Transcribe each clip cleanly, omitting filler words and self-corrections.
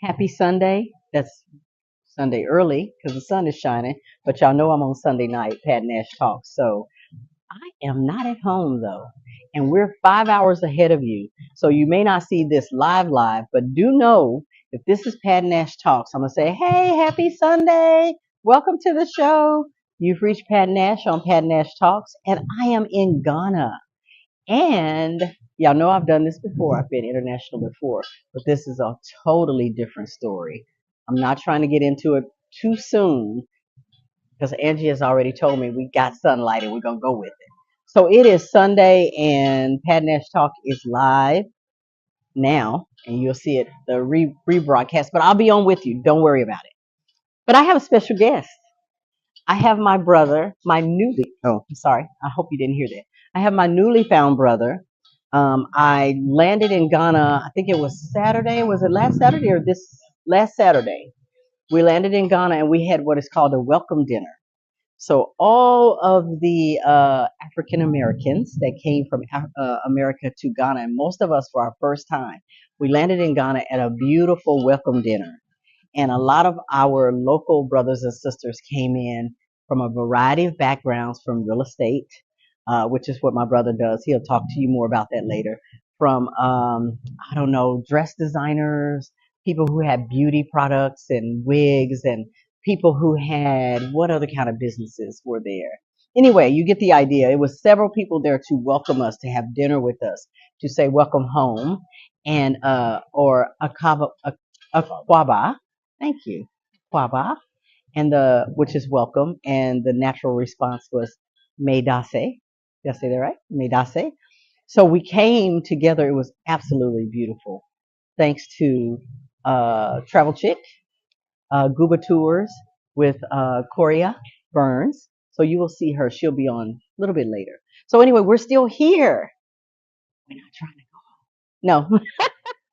Happy Sunday. That's Sunday early because the sun is shining, but y'all know I'm on Sunday night, Pat Nash Talks. So I am not at home though, and we're 5 hours ahead of you. So you may not see this live, but do know if this is Pat Nash Talks, I'm gonna say, hey, happy Sunday. Welcome to the show. You've reached Pat Nash on Pat Nash Talks, and I am in Ghana. And y'all know I've done this before. I've been international before, but this is a totally different story. I'm not trying to get into it too soon because Angee has already told me we got sunlight and we're going to go with it. So it is Sunday and Pat Nash Talk is live now and you'll see it, the rebroadcast, but I'll be on with you. Don't worry about it. But I have a special guest. I have my brother, I'm sorry. I hope you didn't hear that. I have my newly found brother. I landed in Ghana, I think it was Saturday. Was it last Saturday or this last Saturday? We landed in Ghana and we had what is called a welcome dinner. So all of the African Americans that came from America to Ghana, and most of us for our first time, we landed in Ghana at a beautiful welcome dinner. And a lot of our local brothers and sisters came in from a variety of backgrounds, from real estate, which is what my brother does. He'll talk to you more about that later. From, I don't know, dress designers, people who had beauty products and wigs, and people who had what other kind of businesses were there. Anyway, you get the idea. It was several people there to welcome us, to have dinner with us, to say welcome home, and or a kwaba. Thank you, kwaba, and which is welcome, and the natural response was medase. Did I say that right? Medase. So we came together. It was absolutely beautiful. Thanks to Travel Chick, Guba Tours with Coria Burns. So you will see her. She'll be on a little bit later. So anyway, we're still here. We're not trying to go home. No,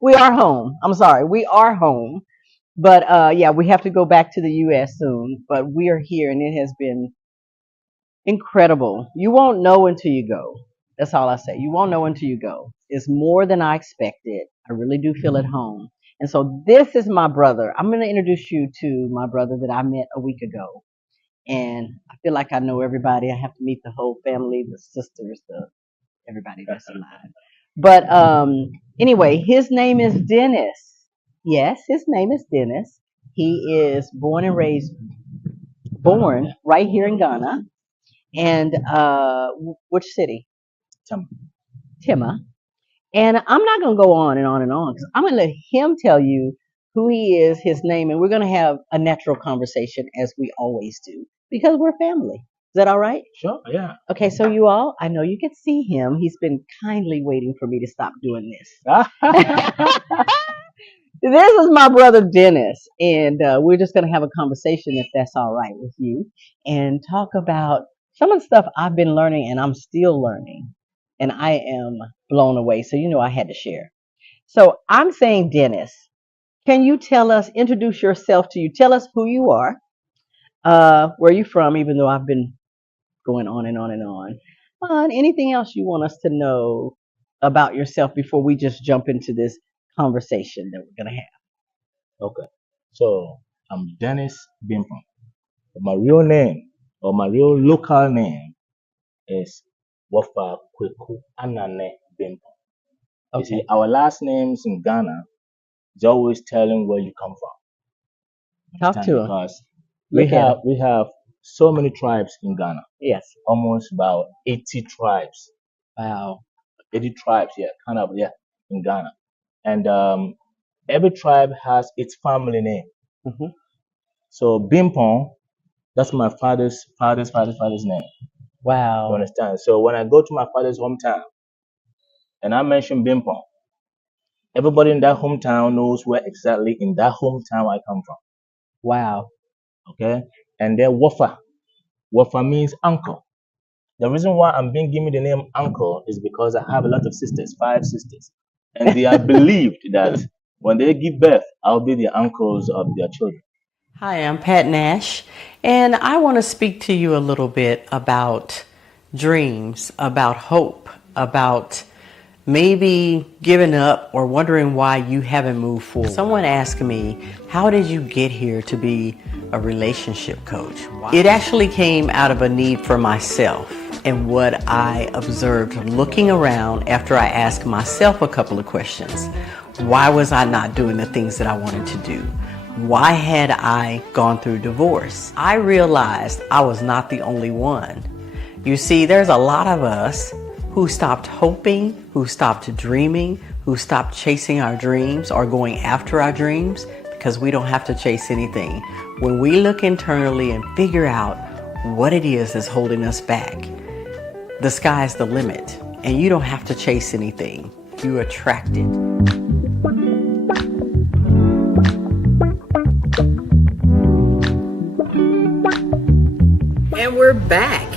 we are home. I'm sorry. We are home. But yeah, we have to go back to the U.S. soon. But we are here, and it has been incredible. You won't know until you go. That's all I say. You won't know until you go. It's more than I expected. I really do feel at home. And so this is my brother. I'm going to introduce you to my brother that I met a week ago. And I feel like I know everybody. I have to meet the whole family, the sisters, everybody that's alive. But anyway, his name is Dennis. Yes, his name is Dennis. He is born and raised, born right here in Ghana. And which city? Timma. And I'm not going to go on and on and on because I'm going to let him tell you who he is, his name, and we're going to have a natural conversation as we always do because we're family. Is that all right? Sure, yeah. Okay, so you all, I know you can see him. He's been kindly waiting for me to stop doing this. This is my brother Dennis, and we're just going to have a conversation if that's all right with you and talk about some of the stuff I've been learning and I'm still learning. And I am blown away. So, I had to share. So I'm saying, Dennis, can you introduce yourself to you? Tell us who you are, where you from, even though I've been going on and on and on. Anything else you want us to know about yourself before we just jump into this conversation that we're going to have? Okay. So I'm Dennis Bimpong. My real name or my real local name is Wafa Kweku Anane Bimpong. You see, our last names in Ghana is always telling where you come from. Talk to us. Because we have so many tribes in Ghana. Yes. Almost about 80 tribes. Wow. 80 tribes, in Ghana. And every tribe has its family name. Mm-hmm. So Bimpong, that's my father's name. Wow. You understand? So when I go to my father's hometown and I mention Bimpong, everybody in that hometown knows where exactly in that hometown I come from. Wow. Okay, and then Wafa. Wafa means uncle. The reason why I'm being given the name uncle is because I have a lot of sisters, 5 sisters, and they are believed that when they give birth, I'll be the uncles of their children. Hi, I'm Pat Nash, and I want to speak to you a little bit about dreams, about hope, about maybe giving up or wondering why you haven't moved forward. Someone asked me, how did you get here to be a relationship coach? It actually came out of a need for myself and what I observed looking around after I asked myself a couple of questions. Why was I not doing the things that I wanted to do? Why had I gone through divorce? I realized I was not the only one. You see, there's a lot of us who stopped hoping, who stopped dreaming, who stopped chasing our dreams or going after our dreams because we don't have to chase anything. When we look internally and figure out what it is that's holding us back, the sky's the limit, and you don't have to chase anything. You attract it. And we're back.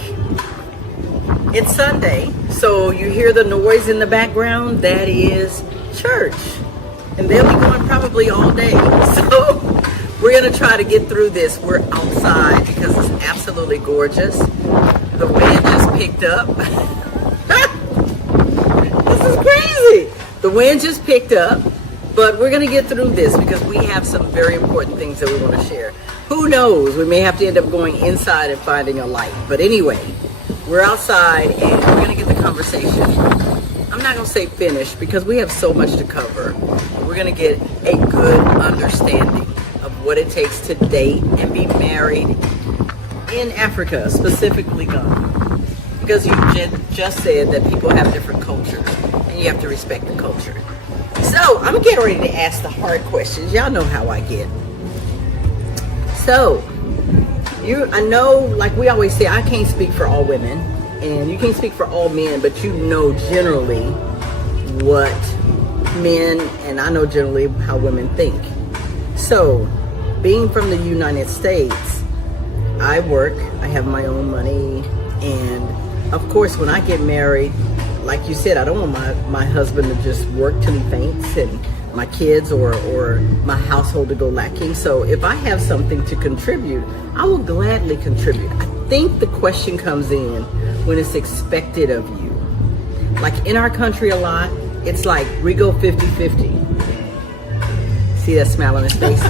It's Sunday, so you hear the noise in the background. That is church. And they'll be going probably all day. So we're going to try to get through this. We're outside because it's absolutely gorgeous. The wind just picked up. This is crazy. The wind just picked up, but we're going to get through this because we have some very important things that we want to share. Who knows? We may have to end up going inside and finding a light. But anyway, we're outside and we're going to get the conversation. I'm not going to say finished because we have so much to cover. We're going to get a good understanding of what it takes to date and be married in Africa, specifically Ghana. Because you just said that people have different cultures and you have to respect the culture. So I'm getting ready to ask the hard questions. Y'all know how I get. So, I know, like we always say, I can't speak for all women, and you can't speak for all men, but you know generally what men, and I know generally how women think. So, being from the United States, I work, I have my own money, and of course when I get married, like you said, I don't want my husband to just work till he faints, and my kids or my household to go lacking. So if I have something to contribute, I will gladly contribute. I think the question comes in when it's expected of you. Like in our country a lot, it's like we go 50-50. See that smile on his face?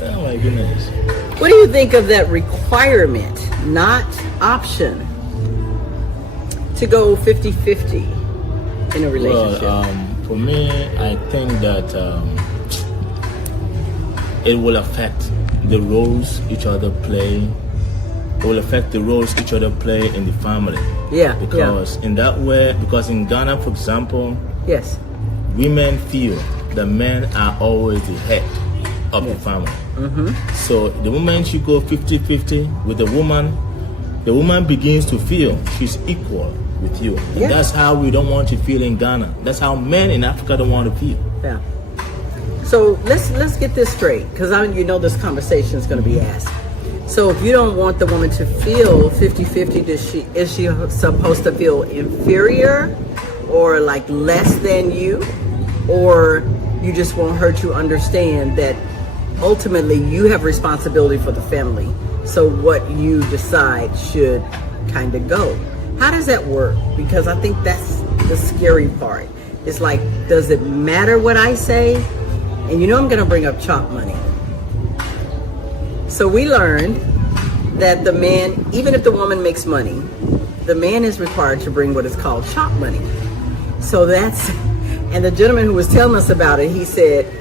Oh my goodness. What do you think of that requirement, not option, to go 50-50? In a relationship? Well, for me, I think that it will affect the roles each other play. It will affect the roles each other play in the family. Yeah. Because in that way, because in Ghana, for example, yes, women feel the men are always the head of the family. Mm-hmm. So the moment you go 50-50 with the woman begins to feel she's equal with you. And that's how we don't want to feel in Ghana. That's how men in Africa don't want to feel. Yeah. So let's get this straight, because you know this conversation is going to be asked. So if you don't want the woman to feel 50-50, is she supposed to feel inferior or like less than you? Or you just want her to understand that ultimately you have responsibility for the family. So what you decide should kind of go. How does that work? Because I think that's the scary part. It's like, does it matter what I say? And you know I'm going to bring up chop money. So we learned that the man, even if the woman makes money, the man is required to bring what is called chop money. So that's, and the gentleman who was telling us about it, he said,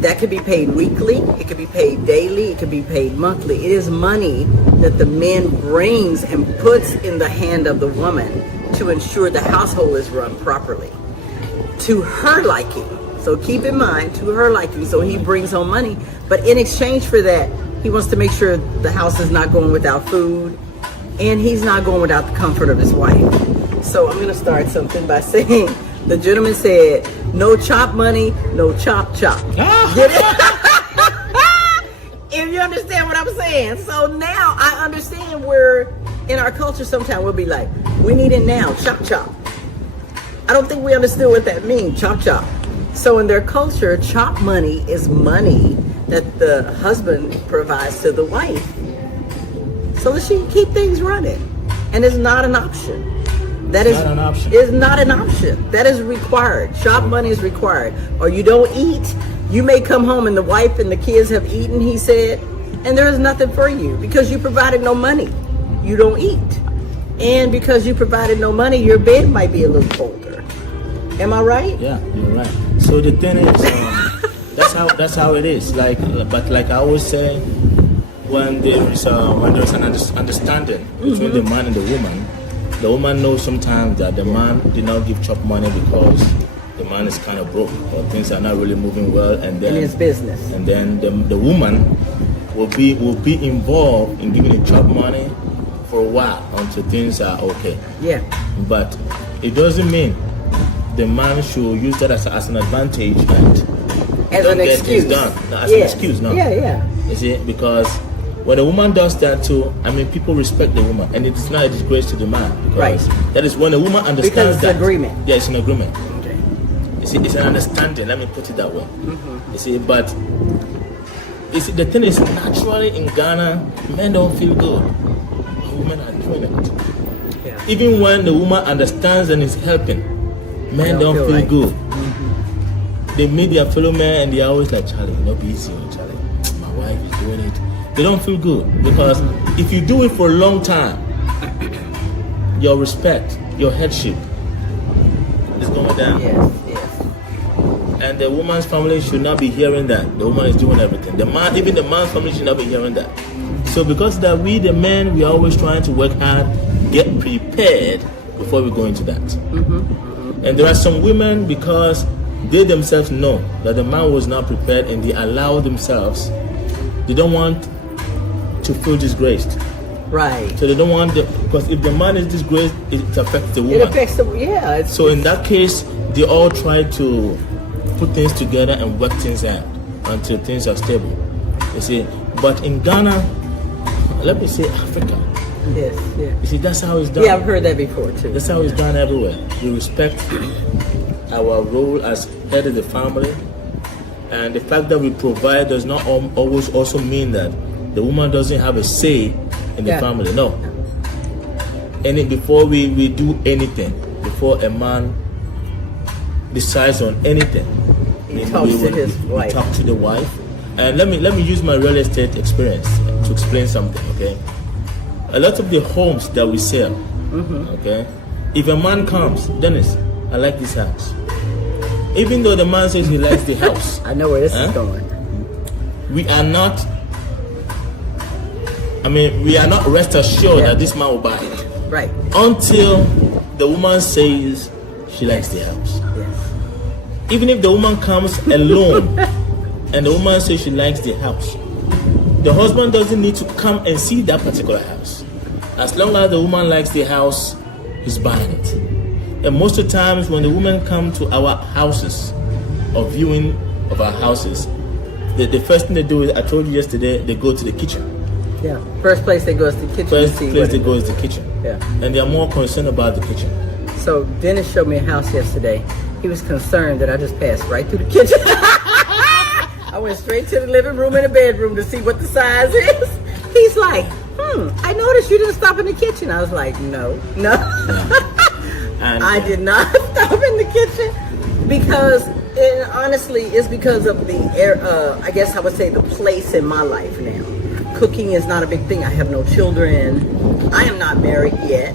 that could be paid weekly, it could be paid daily, it could be paid monthly. It is money that the man brings and puts in the hand of the woman to ensure the household is run properly, to her liking. So keep in mind, to her liking. So he brings home money, but in exchange for that, he wants to make sure the house is not going without food, and he's not going without the comfort of his wife. So I'm going to start something by saying, the gentleman said, no chop money, no chop chop. Get it? If you understand what I'm saying. So now I understand where in our culture sometimes we'll be like, we need it now, chop chop. I don't think we understood what that means, chop chop. So in their culture, chop money is money that the husband provides to the wife so that she can keep things running. And it's not an option. That is not an option. Is not an option. That is required. Chop money is required. Or you don't eat. You may come home and the wife and the kids have eaten, he said, and there is nothing for you because you provided no money. You don't eat. And because you provided no money, your bed might be a little colder. Am I right? Yeah, you're right. So the thing is, that's how it is. But like I always say, when there's an understanding between the man and the woman knows sometimes that the man did not give chop money because the man is kind of broke or things are not really moving well, and then in his business, and then the woman will be involved in giving the chop money for a while until things are okay. Yeah. But it doesn't mean the man should use that as an advantage and as an excuse. Done. No, as an excuse, no. Yeah. You see, because when a woman does that too, I mean, people respect the woman, and it is not a disgrace to the man, because that is when a woman understands because it's that. An agreement. Yeah, it's an agreement. Okay. You see, it's an understanding. Let me put it that way. You see, but the thing is, naturally in Ghana, men don't feel good. Women are doing it. Yeah. Even when the woman understands and is helping, men don't feel right. good. They meet their fellow men and they are always like, Charlie, not be easy, Charlie. My wife is doing it. They don't feel good because if you do it for a long time, your respect, your headship is going down. Yes. And the woman's family should not be hearing that the woman is doing everything. Even the man's family should not be hearing that. So because that we the men, we are always trying to work hard, get prepared before we go into that. And there are some women, because they themselves know that the man was not prepared and they allow themselves, they don't want to feel disgraced. Right. So they don't want because if the man is disgraced, it affects the woman. It affects the So in that case, they all try to put things together and work things out until things are stable. You see, but in Ghana, let me say Africa. Yes. You see, that's how it's done. Yeah, I've heard that before too. That's how it's done everywhere. We respect our role as head of the family, and the fact that we provide does not always also mean that the woman doesn't have a say in the family. No. And before we do anything, before a man decides on anything, he talks to his wife. We talk to the wife. And let me use my real estate experience to explain something. Okay. A lot of the homes that we sell, okay, if a man comes, Dennis, I like this house. Even though the man says he likes the house, I know where this is going. We are not rest assured that this man will buy it. Right. Until the woman says she likes the house. Yes. Even if the woman comes alone and the woman says she likes the house, the husband doesn't need to come and see that particular house. As long as the woman likes the house, he's buying it. And most of the times when the women come to our houses or viewing of our houses, the first thing they do is, I told you yesterday, they go to the kitchen. Yeah. First place they go is the kitchen. First place they go is the kitchen. Yeah. And they are more concerned about the kitchen. So Dennis showed me a house yesterday. He was concerned that I just passed right through the kitchen. I went straight to the living room and the bedroom to see what the size is. He's like, I noticed you didn't stop in the kitchen. I was like, no. And I did not stop in the kitchen because honestly, it's because of the I guess I would say the place in my life now. Cooking is not a big thing. I have no children. I am not married yet.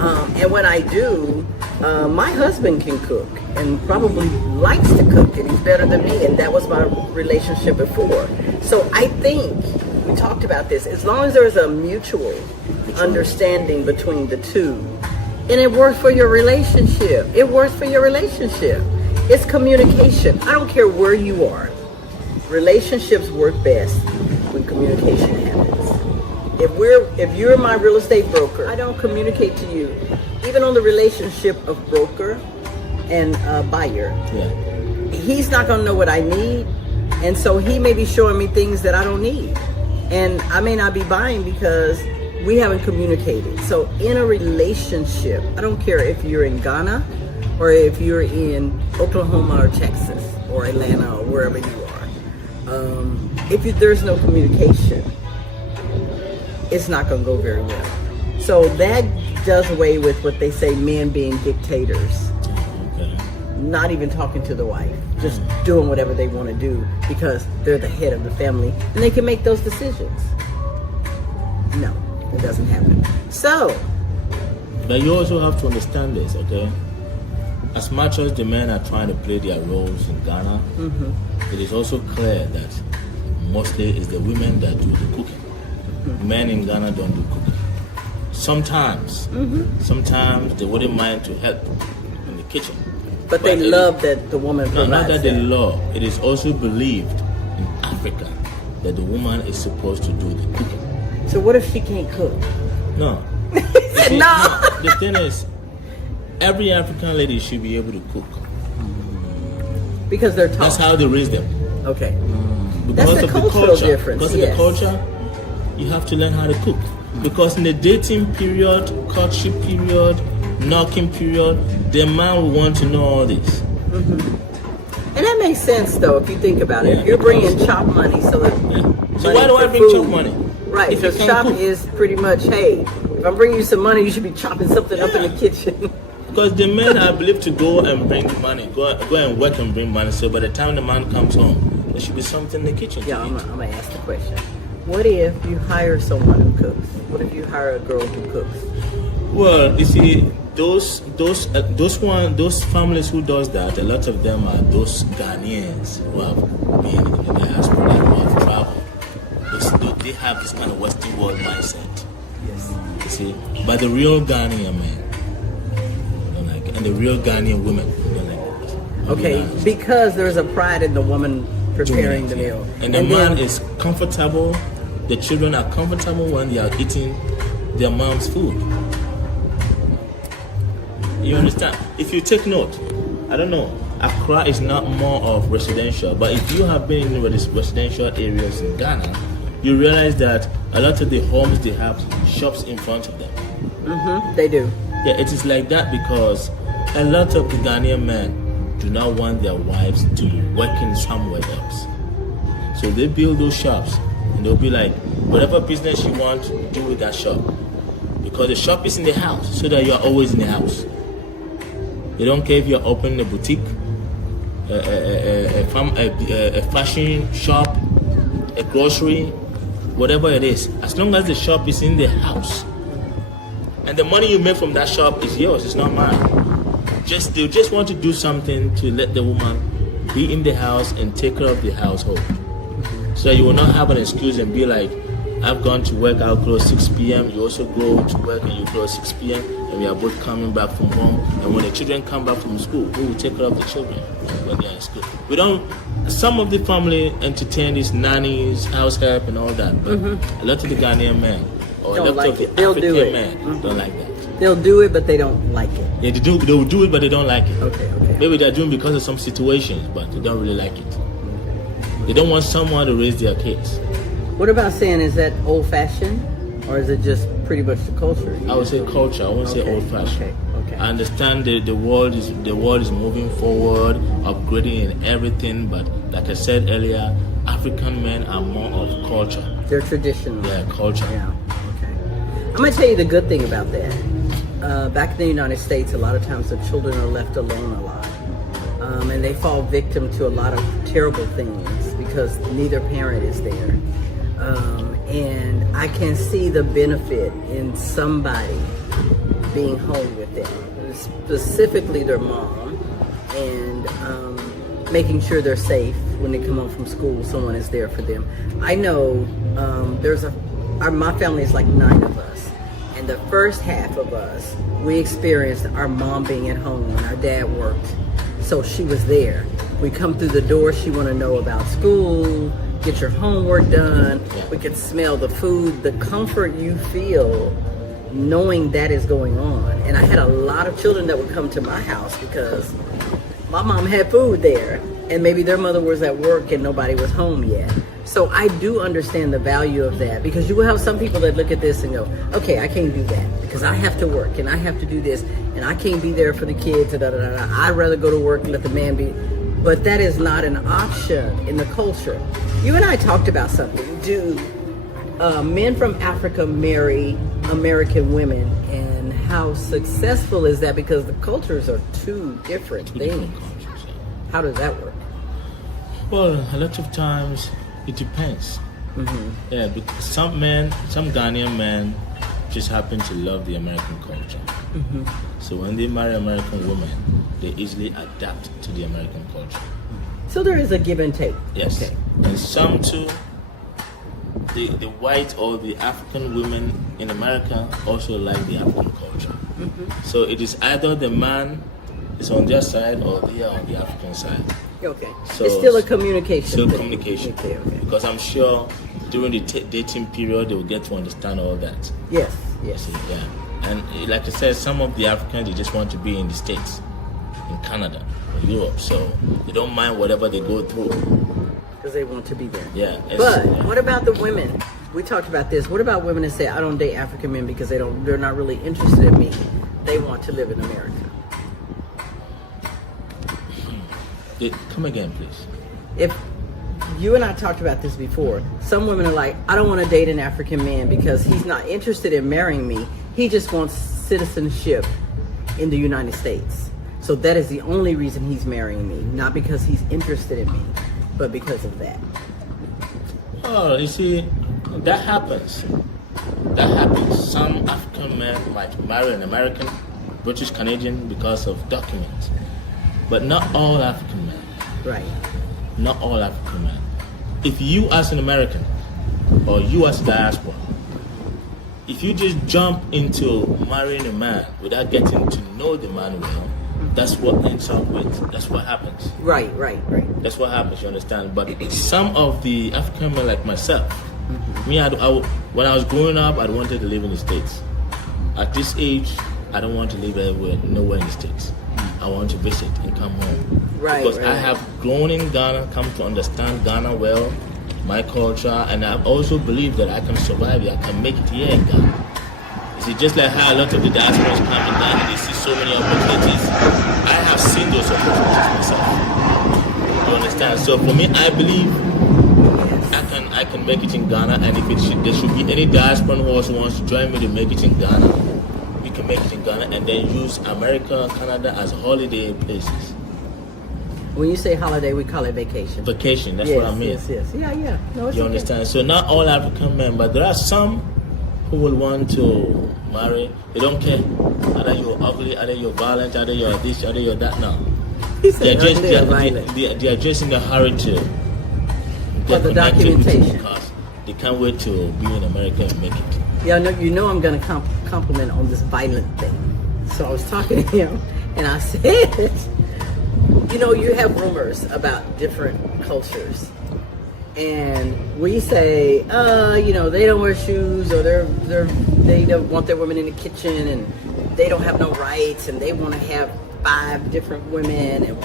And when I do, my husband can cook and probably likes to cook, and he's better than me, and that was my relationship before. So I think we talked about this. As long as there's a mutual understanding between the two, and it works for your relationship. It works for your relationship. It's communication. I don't care where you are. Relationships work best when communication happens. If you're my real estate broker, I don't communicate to you, even on the relationship of broker and buyer. Yeah. He's not gonna know what I need, And so he may be showing me things that I don't need. And I may not be buying because we haven't communicated. So in a relationship, I don't care if you're in Ghana or if you're in Oklahoma or Texas or Atlanta or wherever you are. There's no communication, it's not going to go very well. So that does away with what they say, men being dictators. Okay. Not even talking to the wife, just doing whatever they want to do because they're the head of the family and they can make those decisions. No, it doesn't happen. So, but you also have to understand this, okay? As much as the men are trying to play their roles in Ghana, it is also clear that mostly it's the women that do the cooking. Men in Ghana don't do cooking. Sometimes they wouldn't mind to help in the kitchen. But they love that the woman provides. No, not that they love. It is also believed in Africa that the woman is supposed to do the cooking. So what if she can't cook? No. No. The thing is, every African lady should be able to cook. Because they're taught. That's how they raise them. Okay. Because That's the of cultural the culture. difference. Because of the culture, you have to learn how to cook. Because in the dating period, courtship period, knocking period, the man will want to know all this. And that makes sense, though, if you think about it. If you're bringing chop money, so that So why do I bring chop money? Right, If you because can't chop cook. is pretty much, hey, if I'm bringing you some money, you should be chopping something up in the kitchen. Because the men are believed to go and bring money, go and work and bring money. So by the time the man comes home, there should be something in the kitchen. Yeah, I'm going to ask the question. What if you hire someone who cooks? What if you hire a girl who cooks? Well, you see, those families who does that, a lot of them are those Ghanaians who have been in the diaspora, who have traveled. They have this kind of Western world mindset. Yes. You see, but the real Ghanaian men don't like it, and the real Ghanaian women don't like it. Okay, because there's a pride in the woman preparing the meal. And the man is comfortable. The children are comfortable when they are eating their mom's food. You understand? If you take note, I don't know, Accra is not more of residential, but if you have been in residential areas in Ghana, you realize that a lot of the homes, they have shops in front of them. They do. Yeah, it is like that because a lot of the Ghanaian men do not want their wives to be working somewhere else. So they build those shops and they'll be like, whatever business you want, do with that shop. Because the shop is in the house, so that you are always in the house. They don't care if you're opening a boutique, a fashion shop, a grocery, whatever it is. As long as the shop is in the house, and the money you make from that shop is yours, it's not mine. They just want to do something to let the woman be in the house and take care of the household. So you will not have an excuse and be like, I've gone to work, I'll close 6 p.m. You also go to work and you close 6 p.m. And we are both coming back from home. And when the children come back from school, we will take care of the children when they are in school. We don't. Some of the family entertain these nannies, house help, and all that. But a lot of the Ghanaian men or a lot of the African men don't like that. They'll do it, but they don't like it. Yeah, they will do it, but they don't like it. Okay. Maybe they're doing it because of some situations, but they don't really like it. They don't want someone to raise their kids. What about saying, is that old-fashioned, or is it just pretty much the culture? I would say culture. I wouldn't say old-fashioned. Okay. I understand the world is moving forward, upgrading and everything, but like I said earlier, African men are more of culture. They're traditional. Yeah, culture. Yeah. Okay. I'm gonna tell you the good thing about that. Back in the United States, a lot of times the children are left alone a lot. And they fall victim to a lot of terrible things because neither parent is there. And I can see the benefit in somebody being home with them, specifically their mom, and making sure they're safe when they come home from school. Someone is there for them. I know my family is like 9 of us, and the first half of us, we experienced our mom being at home when our dad worked. So she was there. We come through the door, she want to know about school, get your homework done. We could smell the food, the comfort you feel knowing that is going on. And I had a lot of children that would come to my house because my mom had food there, and maybe their mother was at work and nobody was home yet. So I do understand the value of that, because you will have some people that look at this and go, okay, I can't do that because I have to work and I have to do this and I can't be there for the kids. I'd rather go to work and let the man be. But that is not an option in the culture. You and I talked about something. Do men from Africa marry American women, and how successful is that? Because the cultures are two different things. How does that work? Well, a lot of times it depends. Yeah, because some Ghanaian men just happen to love the American culture. So when they marry American women, they easily adapt to the American culture. So there is a give and take. Yes. Okay. And some too, the white or the African women in America also like the African culture. So it is either the man is on their side or they are on the African side. Okay. So it's still a communication. Still thing. communication. Okay. Because I'm sure during the dating period they will get to understand all that. Yes. Yes. So, yeah. And like I said, some of the Africans, they just want to be in the States, in Canada, or Europe. So they don't mind whatever they go through. Because they want to be there. Yeah. But what about the women? We talked about this. What about women that say, I don't date African men because they're not really interested in me. They want to live in America. Come again, please. If you and I talked about this before, some women are like, I don't want to date an African man because he's not interested in marrying me. He just wants citizenship in the United States. So that is the only reason he's marrying me. Not because he's interested in me, but because of that. Oh, you see, that happens. That happens. Some African men might marry an American, British Canadian because of documents. But not all African men. Right. Not all African men. If you as an American, or you as a diaspora, if you just jump into marrying a man without getting to know the man well, that's what ends up with. That's what happens. Right. That's what happens, you understand? But some of the African men like myself, me, when I was growing up, I wanted to live in the States. At this age, I don't want to live nowhere in the States. I want to visit and come home. Right. Because I have grown in Ghana, come to understand Ghana well, my culture, and I also believe that I can survive here, I can make it here in Ghana. You see, just like how a lot of the diasporas come in Ghana, they see so many opportunities. I have seen those opportunities myself. You understand? So for me, I believe I can make it in Ghana, and if there should be any diaspora who also wants to join me to make it in Ghana, we can make it in Ghana and then use America, Canada as holiday places. When you say holiday, we call it vacation. Vacation, that's what I mean. Yes. Yeah. No, it's You okay. understand? So not all African men, but there are some who will want to marry. They don't care. Either you're ugly, either you're violent, either you're this, either you're that. No. They are just in a hurry to for the documentation. Because they can't wait to be in America and make it. Yeah, no, you know I'm going to compliment on this violent thing. So I was talking to him, and I said, you know, you have rumors about different cultures. And we say, you know, they don't wear shoes, or they don't want their women in the kitchen, and they don't have no rights, and they want to have 5 different women, and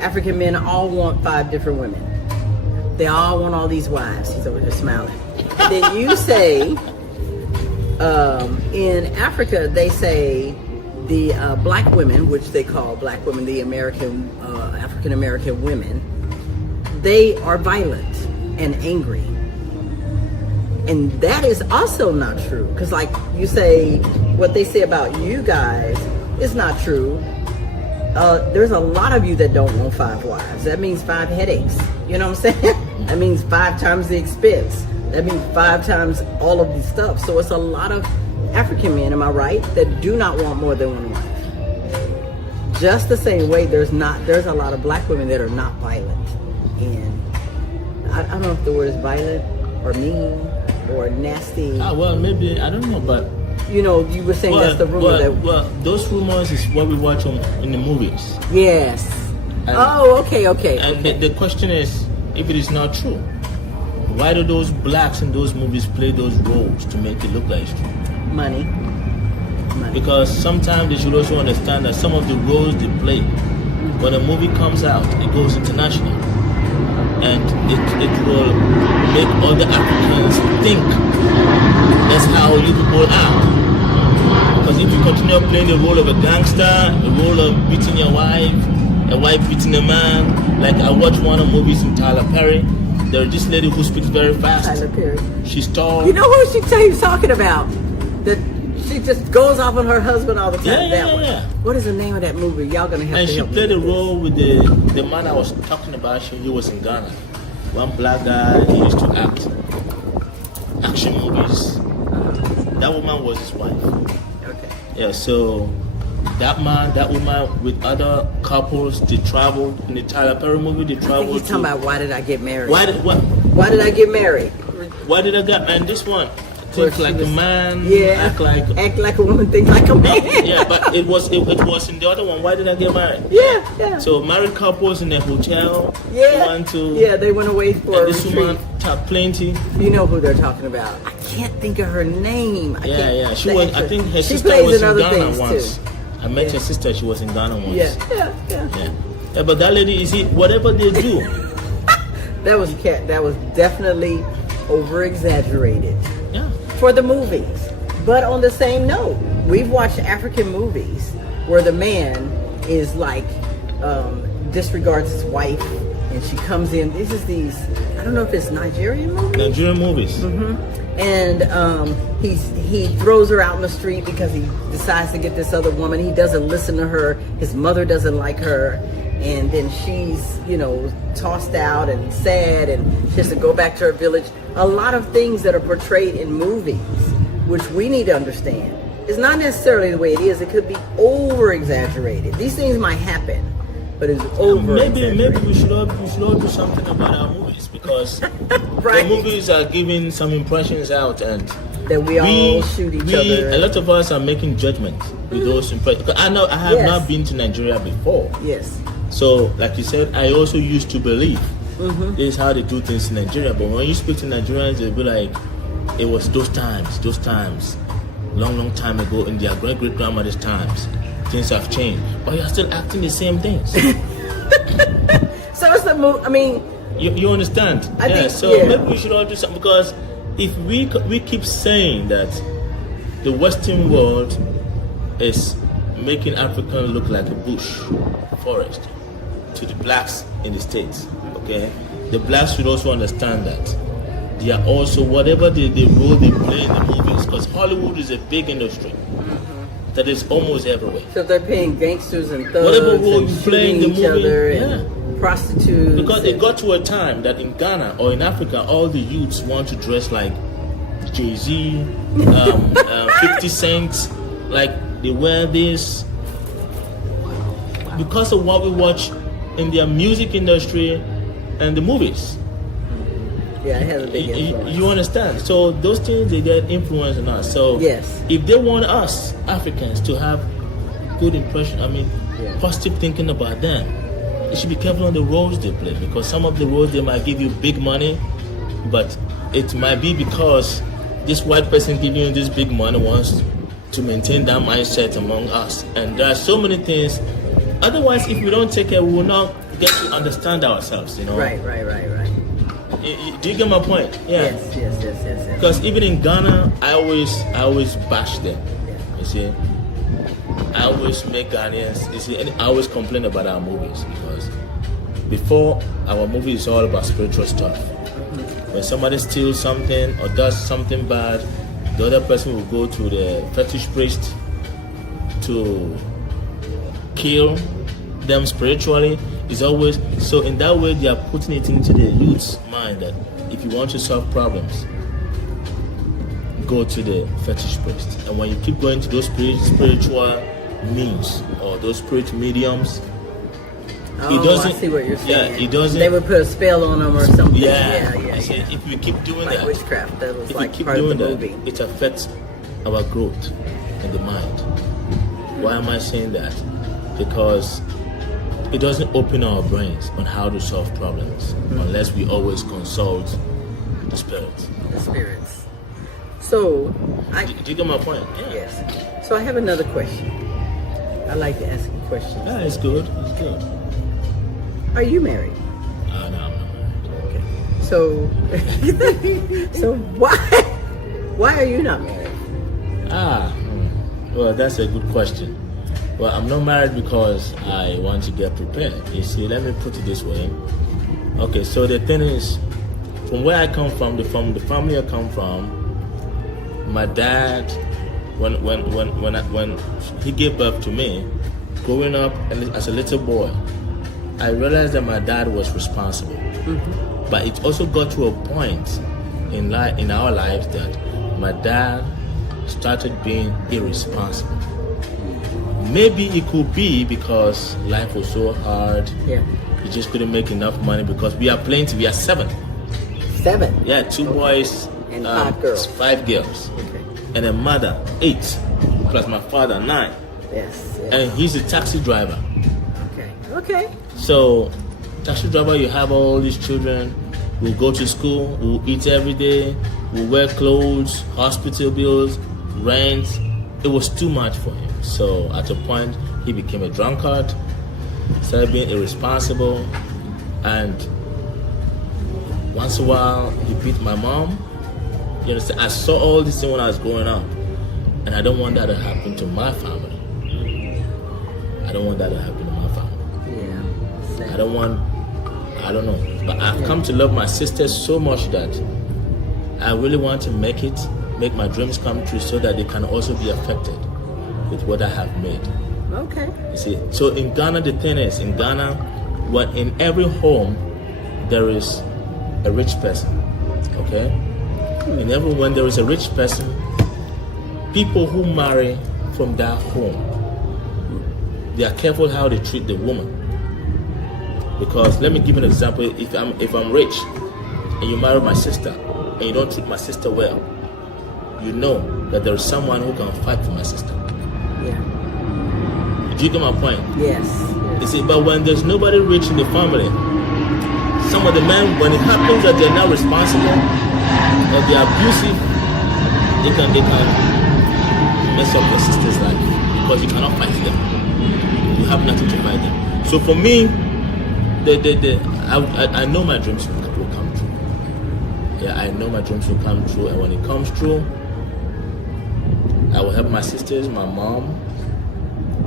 African men all want 5 different women. They all want all these wives. He's over there smiling. And then you say, in Africa, they say the black women, which they call black women, the African American women, they are violent and angry. And that is also not true. Because like you say, what they say about you guys is not true. There's a lot of you that don't want 5 wives. That means 5 headaches. You know what I'm saying? That means 5 times the expense. That means 5 times all of this stuff. So it's a lot of African men, am I right, that do not want more than 1 wife. Just the same way there's a lot of black women that are not violent. And I don't know if the word is violent or mean or nasty. Well, maybe, I don't know, but you know, you were saying that's the rumor Well, those rumors is what we watch in the movies. Yes. And, okay. And the question is, if it is not true, why do those blacks in those movies play those roles to make it look like it's true? Money. Because sometimes they should also understand that some of the roles they play when a movie comes out, it goes international, and it will make other Africans think that's how you people are. Because if you continue playing the role of a gangster, the role of beating your wife, a wife beating a man, like I watched one of the movies in Tyler Perry. There's this lady who speaks very fast. Tyler Perry. She's tall. You know who she's talking about? That she just goes off on her husband all the time. Yeah. What is the name of that movie? Y'all gonna have And to she help played me a with role with the man I was talking about. He was in Ghana. One black guy. He used to act action movies. That woman was his wife. Okay. Yeah. So that man, that woman, with other couples, they traveled in the Tyler Perry movie. They I think traveled. he's talking about Why Did I Get Married? Why did what? Why did I get married? Why did I get? And this one, think like a man. Yeah. Act like a woman, think like a man. Yeah, but it was in the other one. Why did I get married? Yeah. So married couples in the hotel. Yeah. They went away for a this retreat. woman talked plenty. You know who they're talking about. I can't think of her name. Yeah. She was. I think her she sister plays was in in other Ghana things once. too. I met her sister. She was in Ghana once. Yeah. But that lady, you see, whatever they do. That was definitely over exaggerated. Yeah. For the movies. But on the same note, we've watched African movies where the man is like disregards his wife, and she comes in. I don't know if it's Nigerian movies. Nigerian movies. Mm-hmm. And he throws her out in the street because he decides to get this other woman. He doesn't listen to her. His mother doesn't like her. And then she's, tossed out and sad, and she has to go back to her village. A lot of things that are portrayed in movies, which we need to understand, is not necessarily the way it is. It could be over exaggerated. These things might happen, but it's over exaggerated. Maybe we should all do something about our movies, because right. the movies are giving some impressions out, and that we all shoot each other. A lot of us are making judgments with those impressions. I know I have not been to Nigeria before. Yes. So, like you said, I also used to believe this is how they do things in Nigeria. But when you speak to Nigerians, they'll be like, it was those times, long time ago in their great-great-grandmother's times. Things have changed. But you're still acting the same things. So it's the movie, I mean... You understand? I think, maybe we should all do something, because if we keep saying that the Western world is making Africa look like a bush forest to the blacks in the States, okay? The blacks should also understand that they are also, whatever the role they play in the movies, because Hollywood is a big industry that is almost everywhere. So they're paying gangsters and thugs whatever role and you play in the each movie, other and prostitutes. Because it got to a time that in Ghana or in Africa, all the youths want to dress like Jay-Z, 50 Cent, like they wear this. Because of what we watch in their music industry and the movies. Yeah, it has a big influence. You understand? So those things, they get influence on us. So yes. If they want us Africans to have good impression, positive thinking about them, they should be careful on the roles they play, because some of the roles they might give you big money, but it might be because this white person giving you this big money wants to maintain that mindset among us. And there are so many things. Otherwise, if we don't take care, we will not get to understand ourselves, Right. Do you get my point? Yeah. Yes. Because even in Ghana, I always bash them. You see, I always make Ghanaians. You see, and I always complain about our movies, because before, our movie is all about spiritual stuff. When somebody steals something or does something bad, the other person will go to the fetish priest to kill them spiritually. Is always so. In that way, they are putting it into the youth's mind that if you want to solve problems, go to the fetish priest. And when you keep going to those spiritual means or those spirit mediums, he doesn't. I see what you're saying. Yeah, he doesn't. They would put a spell on them or something. Yeah. If we keep doing like that, witchcraft, that was if like we keep part doing of the that, movie. it affects our growth in the mind. Why am I saying that? Because it doesn't open our brains on how to solve problems unless we always consult the spirits. The spirits. So, do you get my point? Yeah. Yes. So I have another question. I like to ask you questions. Yeah, it's good. Are you married? No, I'm not married. Okay. So, so why are you not married? Well, that's a good question. Well, I'm not married because I want to get prepared. You see, let me put it this way. Okay, so the thing is, from where I come from, the family I come from, my dad, when he gave birth to me, growing up as a little boy, I realized that my dad was responsible. Mm-hmm. But it also got to a point in our lives that my dad started being irresponsible. Maybe it could be because life was so hard. Yeah. He just couldn't make enough money because we are plenty. We are 7. 7? Yeah, 2 boys and 5 girls. 5 girls. Okay. And a mother, 8, plus my father, 9. Yes. And he's a taxi driver. Okay. So, taxi driver, you have all these children. We'll go to school. We'll eat every day. We'll wear clothes, hospital bills, rent. It was too much for him. So, at a point, he became a drunkard, started being irresponsible, and once in a while, he beat my mom. You understand? I saw all this thing when I was growing up, and I don't want that to happen to my family. I don't want that to happen to my family. Yeah. I don't know. But I've come to love my sisters so much that I really want to make my dreams come true so that they can also be affected with what I have made. Okay. You see, so in Ghana, the thing is, in every home, there is a rich person, okay? And when there is a rich person, people who marry from that home, they are careful how they treat the woman. Because let me give you an example. If I'm rich and you marry my sister and you don't treat my sister well, you know that there is someone who can fight for my sister. Yeah. Do you get my point? Yes. You see, but when there's nobody rich in the family, some of the men, when it happens that they're not responsible or they're abusive, they can mess up your sister's life because you cannot fight them. You have nothing to fight them. So for me, I know my dreams will come true. Yeah, I know my dreams will come true, and when it comes true, I will help my sisters, my mom,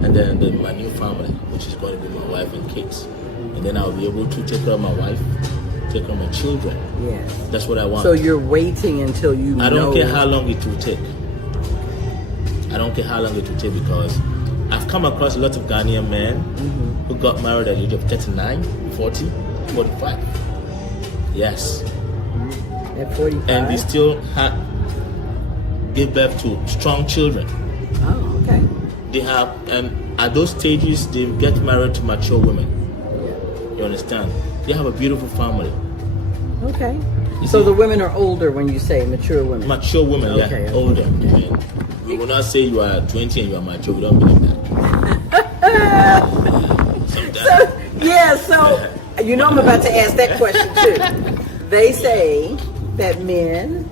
and then my new family, which is going to be my wife and kids. And then I'll be able to take care of my wife, take care of my children. Yes. That's what I want. So you're waiting until you know. I don't care how long it will take. I don't care how long it will take because I've come across a lot of Ghanaian men who got married at the age of 39, 40, 45. Yes. At 45? And they still give birth to strong children. Oh, okay. They have, and at those stages, they get married to mature women. Yeah. You understand? They have a beautiful family. Okay. So the women are older when you say mature women? Mature women, yeah, okay. Older. I mean, we will not say you are 20 and you are mature. We don't believe that. So, you know I'm about to ask that question too. They say that men,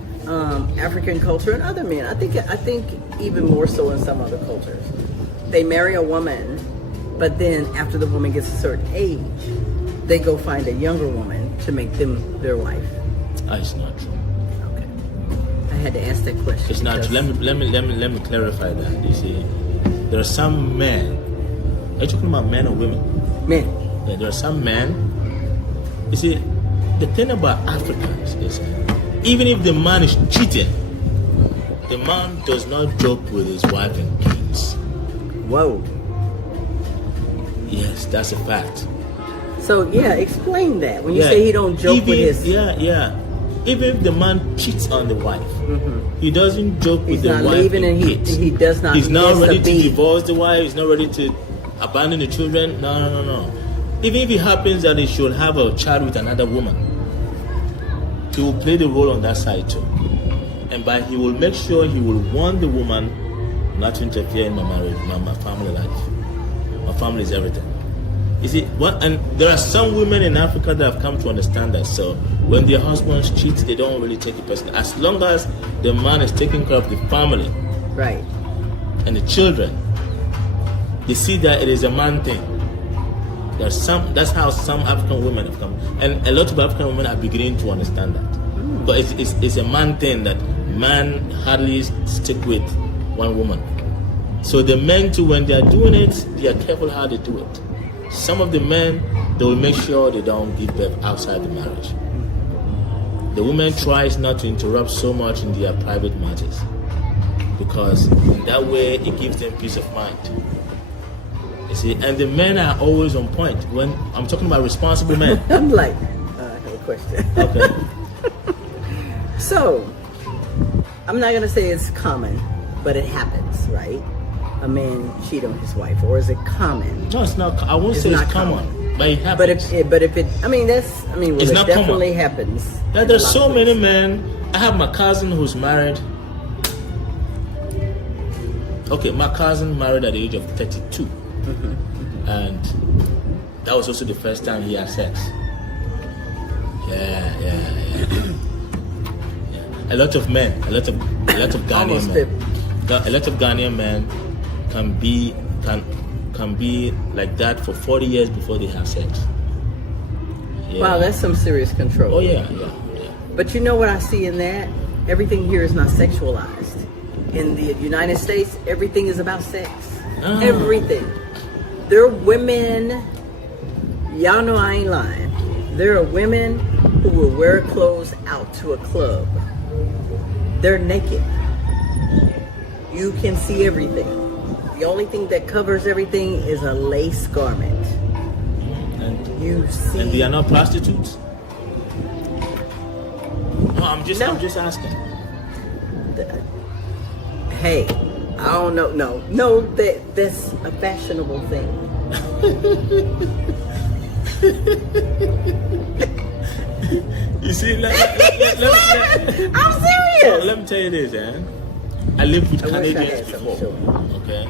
African culture and other men, I think even more so in some other cultures, they marry a woman, but then after the woman gets a certain age, they go find a younger woman to make them their wife. It's not true. Okay. I had to ask that question. It's not true. Let me clarify that. You see, there are some men. Are you talking about men or women? Men. Yeah, there are some men. You see, the thing about Africans is, even if the man is cheating, the man does not joke with his wife and kids. Whoa. Yes, that's a fact. So yeah, explain that. When you say he don't joke with his... Yeah. Even if the man cheats on the wife, he doesn't joke with the wife and kids. He does not. He's not ready to divorce the wife. He's not ready to abandon the children. No. Even if it happens that he should have a child with another woman, he will play the role on that side too. And he will make sure he will warn the woman not to interfere in my marriage, my family life. My family is everything. You see, and there are some women in Africa that have come to understand that. So when their husbands cheat, they don't really take it personally. As long as the man is taking care of the family, right, and the children, they see that it is a man thing. That's how some African women have come, and a lot of African women are beginning to understand that. But it's a man thing that man hardly stick with one woman. So the men too, when they are doing it, they are careful how they do it. Some of the men, they will make sure they don't give birth outside the marriage. The woman tries not to interrupt so much in their private matters, because in that way it gives them peace of mind. You see, and the men are always on point. When I'm talking about responsible men. I'm like, I have a question. Okay. So, I'm not gonna say it's common, but it happens, right? A man cheat on his wife, or is it common? No, it's not. I won't say it's common, but it happens. But if it, I mean, well, it's it not definitely common. happens. There's so many men. I have my cousin who's married. Okay, my cousin married at the age of 32, and that was also the first time he had sex. Yeah. A lot of men, a lot of Ghanaian men, a lot of Ghanaian men can be like that for 40 years before they have sex. Yeah. Wow, that's some serious control. Oh yeah. But you know what I see in that? Everything here is not sexualized. In the United States, everything is about sex. Everything. There are women, y'all know I ain't lying. There are women who will wear clothes out to a club. They're naked. You can see everything. The only thing that covers everything is a lace garment. And And they are not prostitutes? No, I'm just asking. Hey, I don't know. No, that's a fashionable thing. You see, I'm serious. Let me tell you this, I lived with I wish I Canadians had before. something, Okay,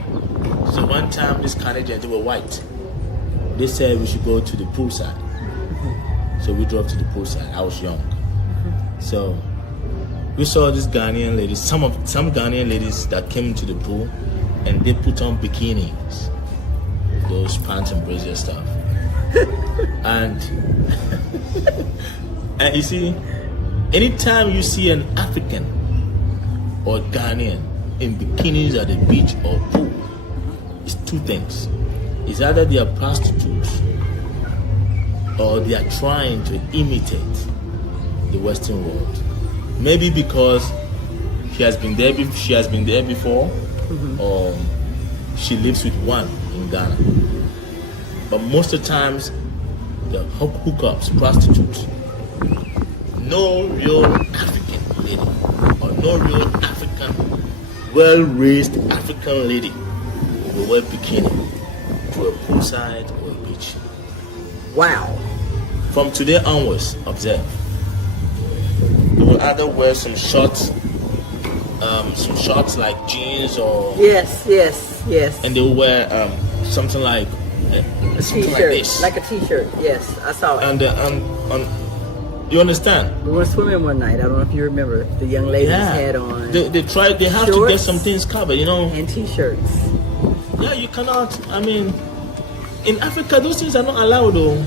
so one time these Canadians, they were white. They said we should go to the poolside. So we drove to the poolside. I was young, so we saw this Ghanaian ladies. Some Ghanaian ladies that came to the pool, and they put on bikinis, those pants and brazier stuff, and and you see, anytime you see an African or Ghanaian in bikinis at the beach or pool, it's two things. It's either they are prostitutes or they are trying to imitate the Western world. Maybe because she has been there before, or she lives with one in Ghana. But most of the times, the hookups, prostitutes, no real African lady or no real African, well-raised African lady will wear bikini to a poolside or a beach. Wow. From today onwards, observe. They will either wear some shorts like jeans or Yes. and they will wear something like something like this, like a t-shirt. Yes, I saw it. and you understand? We were swimming one night. I don't know if you remember. The young ladies had on They have to get some things covered, and t-shirts. Yeah, you cannot. I mean, in Africa, those things are not allowed, though.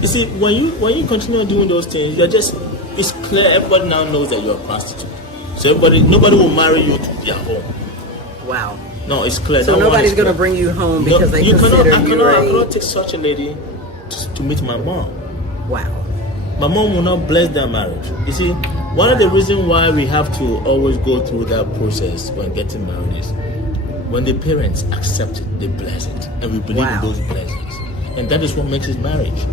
You see, when you continue doing those things, it's clear. Everybody now knows that you're a prostitute. So nobody will marry you to their home. Wow. No, it's clear. So nobody's gonna bring you home because they consider I you cannot take such a lady to meet my mom. Wow. My mom will not bless that marriage. You see, one of the reasons why we have to always go through that process when getting married is when the parents accept it, they bless it, and we believe in those blessings, and that is what makes it marriage.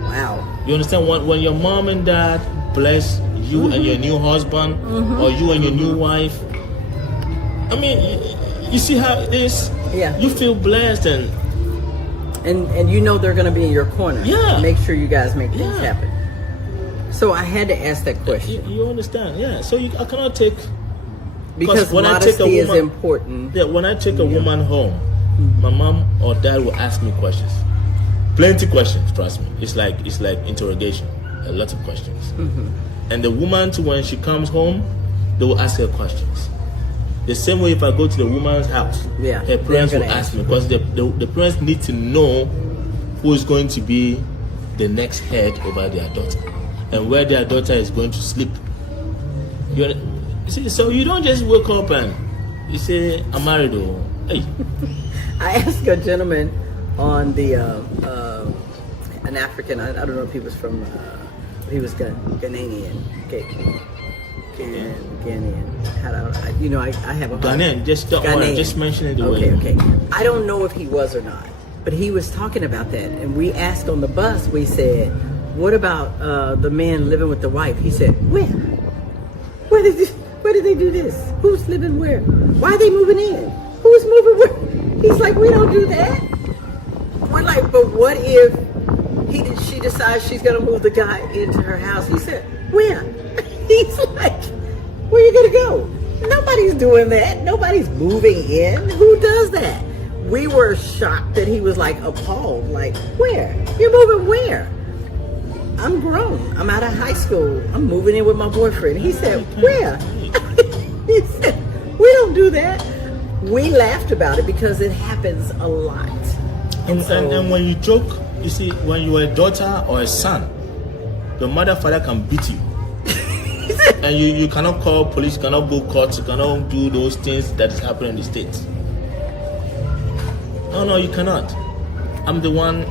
Wow. You understand? When your mom and dad bless you and your new husband, or you and your new wife, I mean, you see how it is. Yeah. You feel blessed, and you know they're going to be in your corner. Yeah. Make sure you guys make things happen. So I had to ask that question. You understand? Yeah. So I cannot take. Because when modesty is important. Yeah, when I take a woman home, my mom or dad will ask me questions. Plenty questions, trust me. It's like interrogation. A lot of questions. And the woman too, when she comes home, they will ask her questions. The same way if I go to the woman's house, her parents will ask me, because the parents need to know who is going to be the next head over their daughter, and where their daughter is going to sleep. You see, so you don't just wake up and you say, I'm married. Or, hey. I asked a gentleman on the an African. I don't know if he was from. He was Ghanaian. Ghanaian. I have a Ghanaian. Just don't worry. Just mention it the way. Okay. I don't know if he was or not, but he was talking about that, and we asked on the bus. We said, "What about the man living with the wife?" He said, "Where? Where did they do this? Who's living where? Why are they moving in? Who's moving where?" He's like, "We don't do that." We're like, "But what if she decides she's gonna move the guy into her house?" He said, "Where?" He's like, "Where are you gonna go? Nobody's doing that. Nobody's moving in. Who does that?" We were shocked that he was like appalled. Like, "Where? You're moving where?" "I'm grown. I'm out of high school. I'm moving in with my boyfriend." He said, "Where?" He said, "We don't do that." We laughed about it because it happens a lot. And when you joke, you see, when you are a daughter or a son, your mother, father can beat you. And you cannot call police, you cannot go court, you cannot do those things that is happening in the States. No, you cannot. I'm the one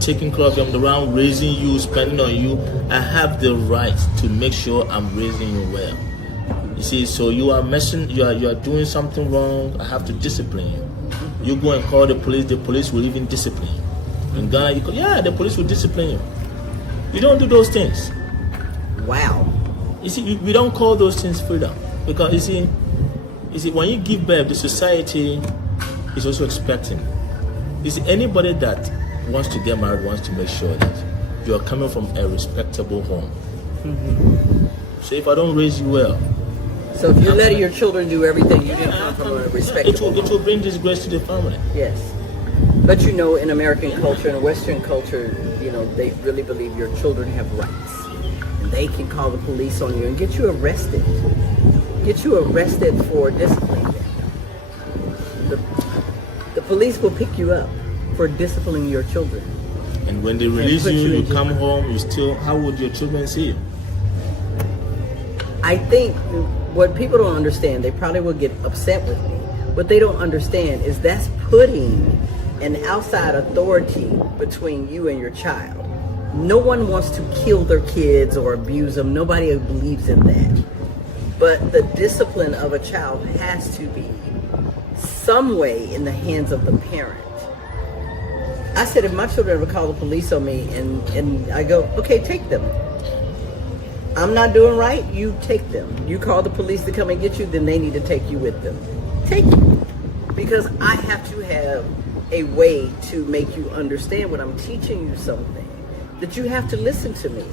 taking care of you, I'm the one raising you, spending on you. I have the right to make sure I'm raising you well. You see, so you are doing something wrong, I have to discipline you. You go and call the police will even discipline you. In Ghana, the police will discipline you. You don't do those things. Wow. You see, we don't call those things freedom. Because you see, when you give birth, the society is also expecting. You see, anybody that wants to get married wants to make sure that you are coming from a respectable home. Mm-hmm. So if I don't raise you well, so if you're letting your children do everything, you didn't come from a respectable it will bring disgrace to the family. Yes. But in American culture and Western culture, they really believe your children have rights. And they can call the police on you and get you arrested. Get you arrested for disciplining them. The police will pick you up for disciplining your children. And when they release you come home, how would your children see you? I think what people don't understand, they probably will get upset with me. What they don't understand is that's putting an outside authority between you and your child. No one wants to kill their kids or abuse them. Nobody believes in that. But the discipline of a child has to be some way in the hands of the parent. I said, if my children ever call the police on me and I go, "Okay, take them. I'm not doing right, you take them. You call the police to come and get you, then they need to take you with them. Take them." Because I have to have a way to make you understand when I'm teaching you something, that you have to listen to me.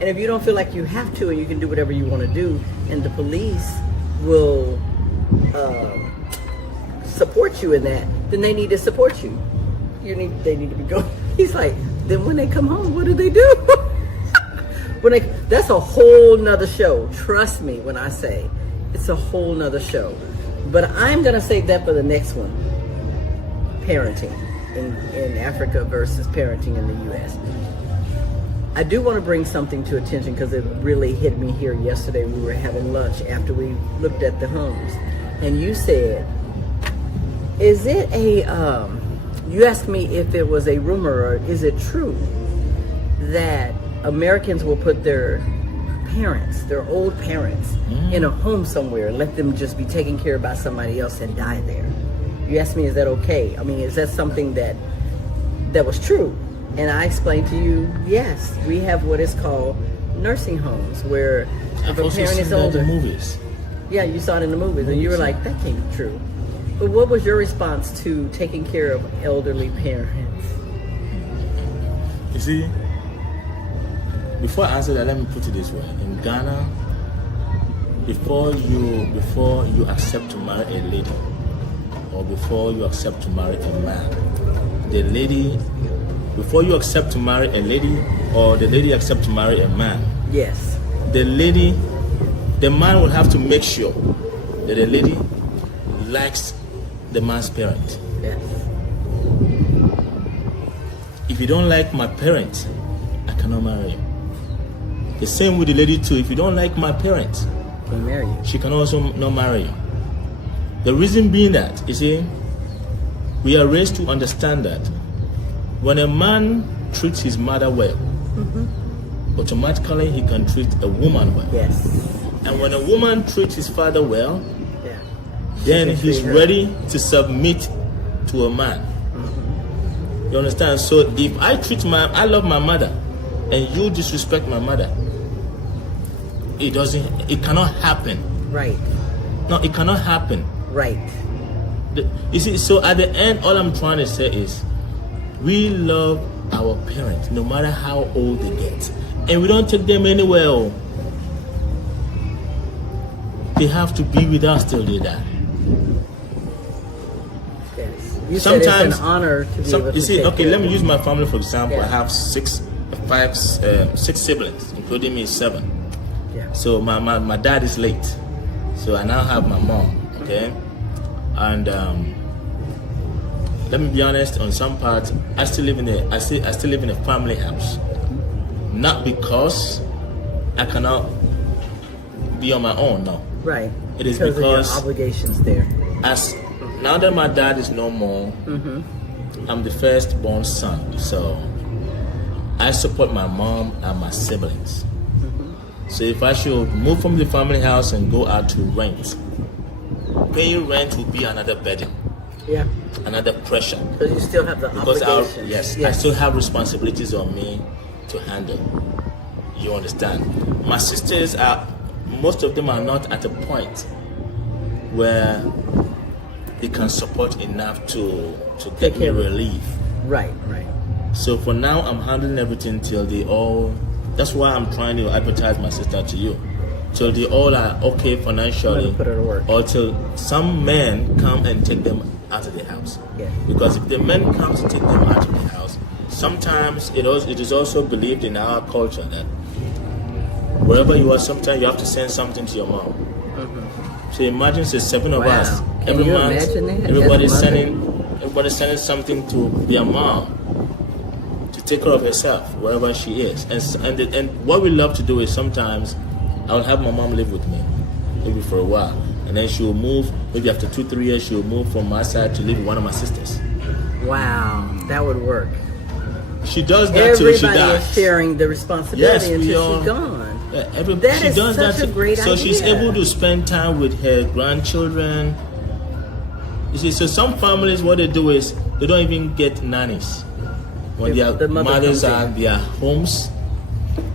And if you don't feel like you have to and you can do whatever you want to do, and the police will support you in that, then they need to support you. They need to be going. He's like, then when they come home, what do they do? That's a whole nother show. Trust me when I say it's a whole nother show. But I'm going to save that for the next one. Parenting in Africa versus parenting in the U.S. I do want to bring something to attention because it really hit me here yesterday. We were having lunch after we looked at the homes. And you said, is it you asked me if it was a rumor or is it true that Americans will put their parents, their old parents, in a home somewhere and let them just be taken care of by somebody else and die there? You asked me, is that okay? I mean, is that something that was true? And I explained to you, yes, we have what is called nursing homes where if a parent is older. In the movies. Yeah, you saw it in the movies, and you were like, that can't be true. But what was your response to taking care of elderly parents? You see, before I answer that, let me put it this way. In Ghana, before you accept to marry a lady, or before you accept to marry a man, the lady, before you accept to marry a lady, or the lady accept to marry a man, yes, the man will have to make sure that the lady likes the man's parent. yes. If If you don't like my parents, I cannot marry you. The same with the lady too. If you don't like my parents, Can't marry you. she can also not marry you. The reason being that, you see, we are raised to understand that when a man treats his mother well, automatically he can treat a woman well. Yes. And when a woman treats his father well, Yeah. then can he's treat her. ready to submit to a man. You understand? So if I love my mother, and you disrespect my mother, it cannot happen. Right. No, it cannot happen. Right. You see, so at the end, all I'm trying to say is, we love our parents, no matter how old they get, and we don't take them anywhere. They have to be with us till they die. Yes. You Sometimes said it's an honor to be able to you see, take okay, care let me of use my family for example. Yeah. I have six siblings, including me, 7. Yeah. So my dad is late, so I now have my mom. Okay, and let me be honest. On some parts, I still live in a family house, not because I cannot be on my own. No, Right. it is because because of your obligations there. as now that my dad is no more, I'm the firstborn son, so I support my mom and my siblings. So if I should move from the family house and go out to rent, paying rent will be another burden, Yeah. another pressure. Because you still have the Because obligations. I still have responsibilities on me to handle. You understand? My sisters most of them are not at a point where they can support enough to get me relief. Right. Right. So for now, I'm handling everything till they all. That's why I'm trying to advertise my sister to you, till they all are okay financially, Put her to work. or till some men come and take them out of the house. Yeah. Because if the men come to take them out of the house, sometimes it is also believed in our culture that wherever you are, sometimes you have to send something to your mom. So imagine, say 7 of Wow. us Can every you month. imagine that? Everybody's As a mother? sending something to their mom to take care of herself wherever she is. And what we love to do is sometimes I'll have my mom live with me, maybe for a while, and then she will move. Maybe after 2-3 years, she will move from my side to live with one of my sisters. Wow. That would work. She does that till she Everybody dies. is sharing the responsibility Yes, we until are. she's gone. Yeah, That she is does such that a great so she's idea. able to spend time with her grandchildren. You see, so some families, what they do is they don't even get nannies when The their mother mothers comes are in. their homes.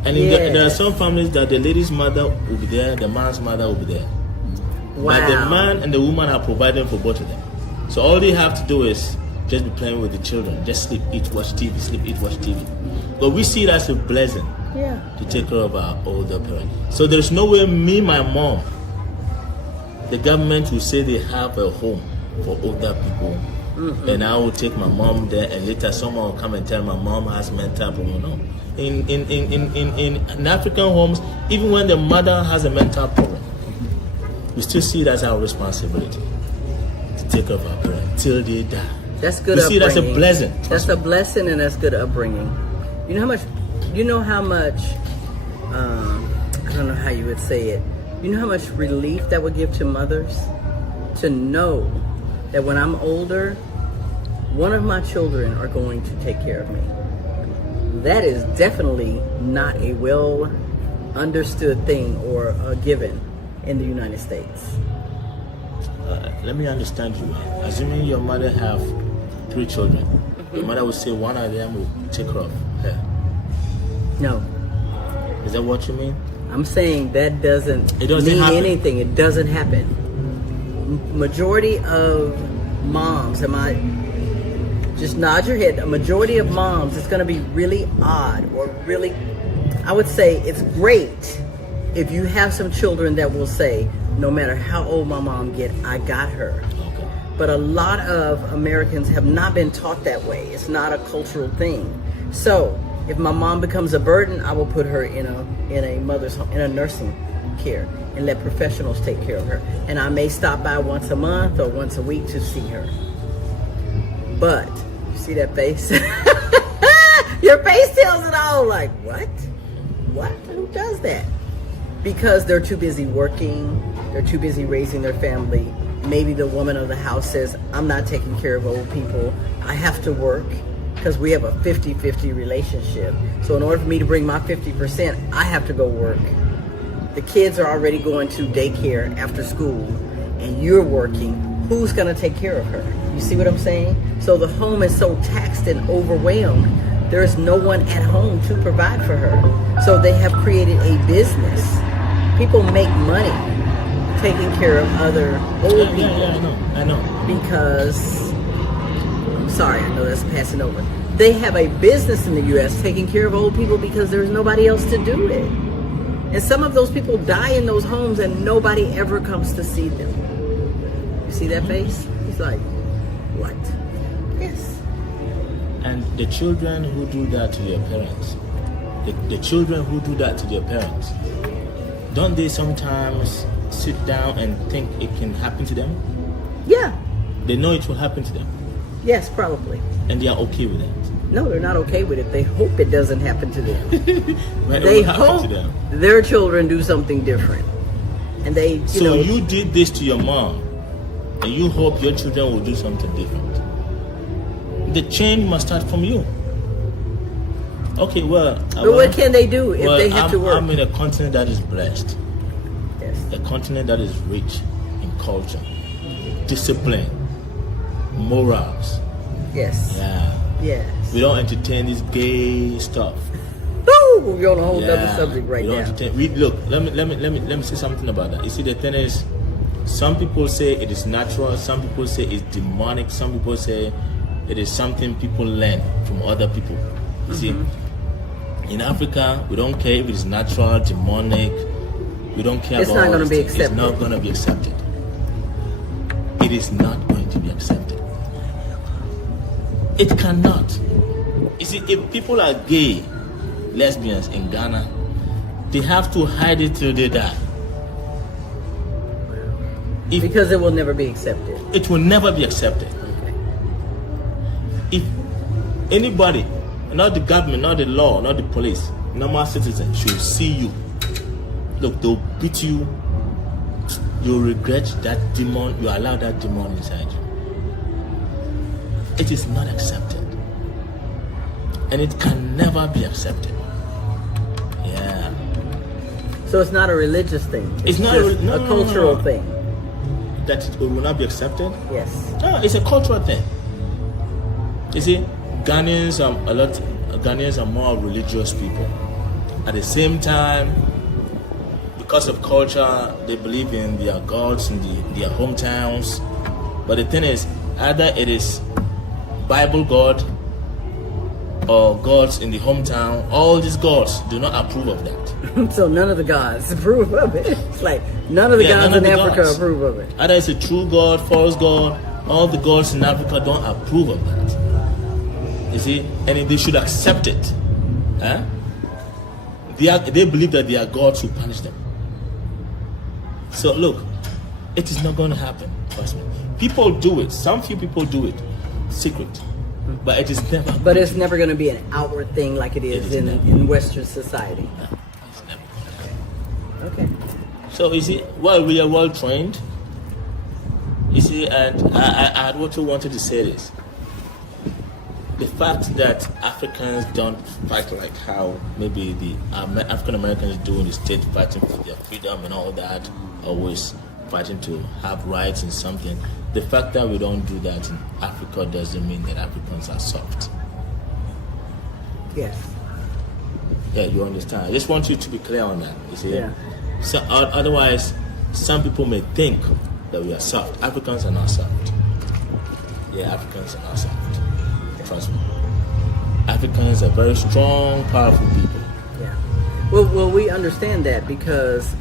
And there are some families that the lady's mother will be there, the man's mother will be there. Wow. But the man and the woman are providing for both of them. So all they have to do is just be playing with the children. Just sleep, eat, watch TV, sleep, eat, watch TV. But we see it as a blessing Yeah. to take care of our older parents. So there's no way me, my mom, the government will say they have a home for older people. And I will take my mom there, and later someone will come and tell my mom has mental problem. No. In African homes, even when the mother has a mental problem, we still see it as our responsibility to take care of our parents till they die. That's good We upbringing. see it as a blessing. That's a blessing, and that's good upbringing. You know how much, I don't know how you would say it. You know how much relief that would give to mothers? To know that when I'm older, one of my children are going to take care of me. That is definitely not a well understood thing or a given in the United States. Let me understand you. Assuming your mother have 3 children, your mother would say one of them will take care of her. No, Is that what you mean? I'm saying that doesn't It doesn't mean happen. anything. It doesn't happen. Majority of moms, just nod your head. A majority of moms, it's going to be really odd or really, I would say it's great if you have some children that will say, no matter how old my mom get, I got her. Okay. But a lot of Americans have not been taught that way. It's not a cultural thing. So if my mom becomes a burden, I will put her in a mother's home, in a nursing care, and let professionals take care of her. And I may stop by once a month or once a week to see her. But you see that face? Your face tells it all. Like, what? What? Who does that? Because they're too busy working. They're too busy raising their family. Maybe the woman of the house says, I'm not taking care of old people. I have to work because we have a 50-50 relationship. So in order for me to bring my 50%, I have to go work. The kids are already going to daycare after school and you're working. Who's going to take care of her? You see what I'm saying? So the home is so taxed and overwhelmed. There's no one at home to provide for her. So they have created a business. People make money taking care of other old people. Yeah, I know. Because, I'm sorry, I know that's passing over. They have a business in the U.S. taking care of old people because there's nobody else to do it. And some of those people die in those homes and nobody ever comes to see them. You see that face? He's like, what? Yes. And the children who do that to their parents, the children who do that to their parents, don't they sometimes sit down and think it can happen to them? Yeah. They know it will happen to them. Yes, probably. And they are okay with it. No, they're not okay with it. They hope it doesn't happen to them. They hope to them. Their children do something different. And they, you did this to your mom, and you hope your children will do something different. The change must start from you. Okay, well... But what can they do if they have to work? I'm in a continent that is blessed. Yes. A continent that is rich in culture, discipline, morals. Yes. Yeah. Yes. We don't entertain this gay stuff. Woo! We're on a whole other subject right now. Look, let me say something about that. You see, the thing is, some people say it is natural, some people say it's demonic, some people say it is something people learn from other people. You see, in Africa, we don't care if it is natural, demonic. We don't care it's about not going to be accepted. It's not going to be accepted. It is not going to be accepted. It cannot. You see, if people are gay, lesbians in Ghana, they have to hide it till they die. Because it will never be accepted. It will never be accepted. Okay. If anybody, not the government, not the law, not the police, normal citizen should see you, look, they'll beat you. You'll regret that demon. You allow that demon inside you. It is not accepted, and it can never be accepted. Yeah. So it's not a religious thing. It's not just a cultural thing. That it will not be accepted. Yes. No, it's a cultural thing. You see, Ghanaians are more religious people. At the same time, because of culture, they believe in their gods in their hometowns. But the thing is, either it is Bible God or gods in the hometown. All these gods do not approve of that. So none of the gods approve of it. It's like none of the gods in Africa approve of it. Either it's a true God, false God. All the gods in Africa don't approve of that. You see, and they should accept it. Huh? They believe that their gods will punish them. So look, it is not going to happen. Trust me. People do it. Some few people do it, secret, but it is never. But it's never going to be an outward thing like it is in Western society. No, it's never. Okay. So you see, well, we are well trained. You see, and I also wanted to say this. The fact that Africans don't fight like how maybe the African Americans do in the state, fighting for their freedom and all that, always fighting to have rights and something. The fact that we don't do that in Africa doesn't mean that Africans are soft. Yes. Yeah, you understand. I just want you to be clear on that. You see? Yeah. So otherwise, some people may think that we are soft. Africans are not soft. Yeah, Africans are not soft. Trust me. Africans are very strong, powerful people. Yeah. Well, we understand that because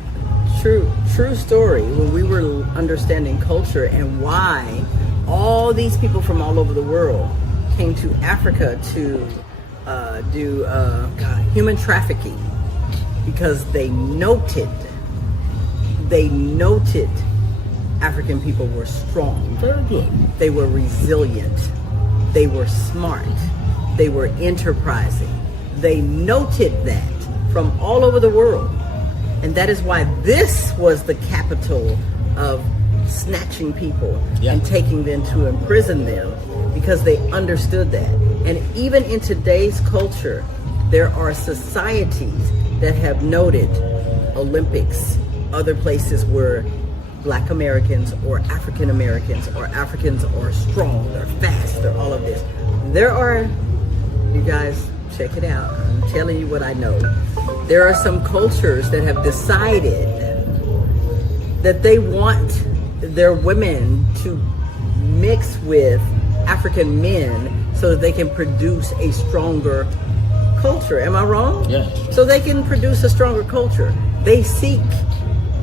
true story. When we were understanding culture and why all these people from all over the world came to Africa to do human trafficking, because they noted African people were strong. Very good. They were resilient. They were smart. They were enterprising. They noted that from all over the world. And that is why this was the capital of snatching people and taking them to imprison them, because they understood that. And even in today's culture, there are societies that have noted Olympics, other places where Black Americans or African Americans or Africans are strong, they're fast, they're all of this. There are, you guys, check it out. I'm telling you what I know. There are some cultures that have decided that they want their women to mix with African men so that they can produce a stronger culture. Am I wrong? Yeah. So they can produce a stronger culture. They seek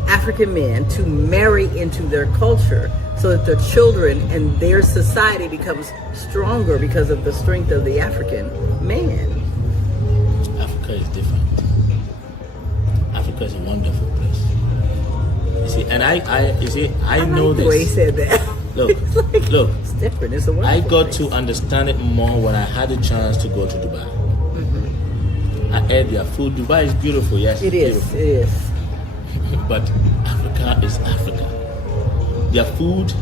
African men to marry into their culture so that their children and their society becomes stronger because of the strength of the African man. Africa is different. Africa is a wonderful place. You see, and I know like this. The way he said that. Look, like, look. It's different. It's a wonderful I got place. to understand it more when I had the chance to go to Dubai. I ate their food. Dubai is beautiful, yes. It is. Beautiful. It is. But Africa is Africa. Their food,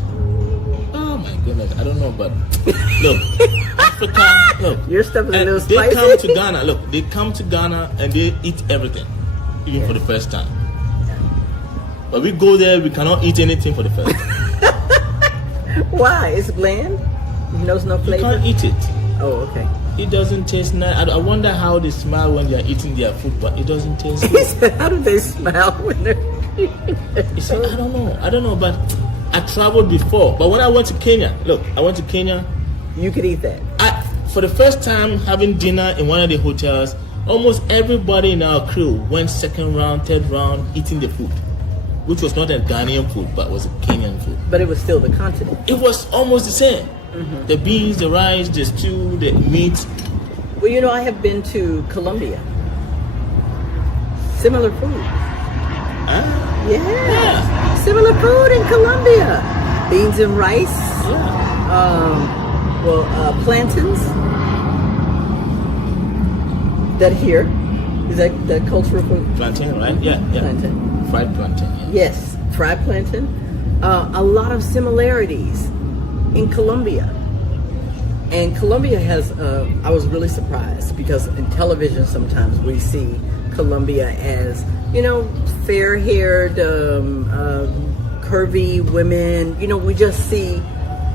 oh my goodness, I don't know, but look, Africa, look. Your stuff is a little they spicy. come to Ghana, look, they come to Ghana and they eat everything, even for the first time. But we go there, we cannot eat anything for the first time. Why? It's bland? There's no You flavor? can't eat it. Oh, okay. It doesn't taste nice. I wonder how they smell when they are eating their food, but it doesn't taste good. How do they smell when they're You see, I don't know, but I traveled before. But when I went to Kenya, look, I went to Kenya. You could eat that. For the first time having dinner in one of the hotels, almost everybody in our crew went second round, third round, eating the food, which was not a Ghanaian food, but was a Kenyan food. But it was still the continent. It was almost the same. The beans, the rice, the stew, the meat. Well, I have been to Colombia. Similar food. Yeah. Similar food in Colombia. Beans and rice. Plantains. That here. Is that the cultural food? Plantain, right? Yeah. Plantain. Fried plantain. Yes, fried plantain. A lot of similarities in Colombia. And Colombia has, I was really surprised because in television sometimes we see Colombia as, fair-haired, curvy women. We just see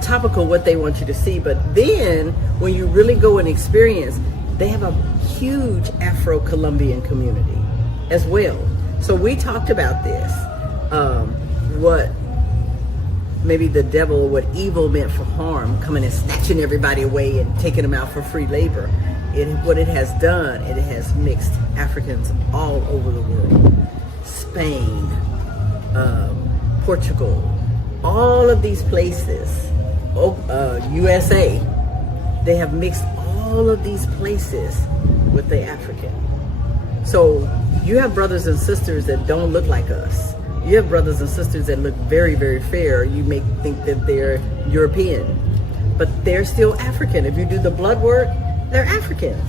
topical what they want you to see. But then when you really go and experience, they have a huge Afro-Colombian community as well. So we talked about this, what maybe the devil, what evil meant for harm, coming and snatching everybody away and taking them out for free labor. What it has done, it has mixed Africans all over the world. Spain, Portugal, all of these places, USA, they have mixed all of these places with the African. So you have brothers and sisters that don't look like us. You have brothers and sisters that look very, very fair. You may think that they're European, but they're still African. If you do the blood work, they're Africans.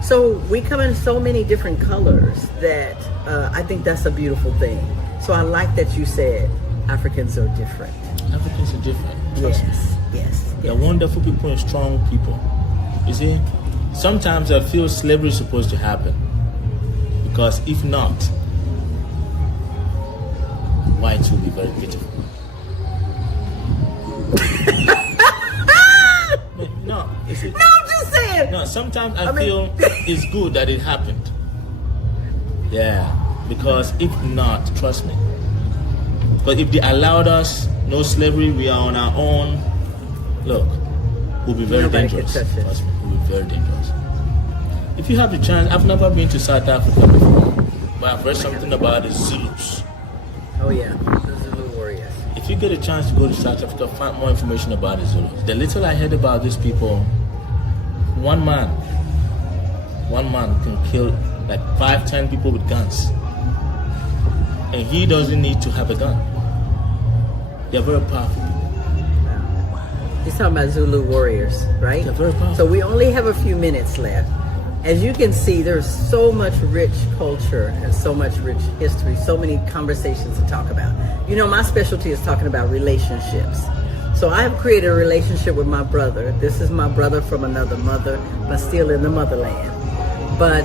So we come in so many different colors that I think that's a beautiful thing. So I like that you said Africans are different. Africans are different. Trust me. Yes. They're wonderful people and strong people. You see, sometimes I feel slavery is supposed to happen. Because if not, whites will be very pitiful. No, you see, No, I'm just saying. no, sometimes I feel it's good that it happened. Yeah, because if not, trust me. But if they allowed us no slavery, we are on our own. Look, we'll be very Nobody can dangerous. touch it. Trust me, we'll be very dangerous. If you have the chance, I've never been to South Africa before, but I've read something about the Zulus. Oh yeah, the Zulu warriors. If you get a chance to go to South Africa, find more information about the Zulus. The little I heard about these people, one man can kill like 5-10 people with guns. And he doesn't need to have a gun. They're very powerful people. He's talking about Zulu warriors, right? Yeah, very powerful. So we only have a few minutes left. As you can see, there's so much rich culture and so much rich history, so many conversations to talk about. You know, my specialty is talking about relationships. So I have created a relationship with my brother. This is my brother from another mother, but still in the motherland. But,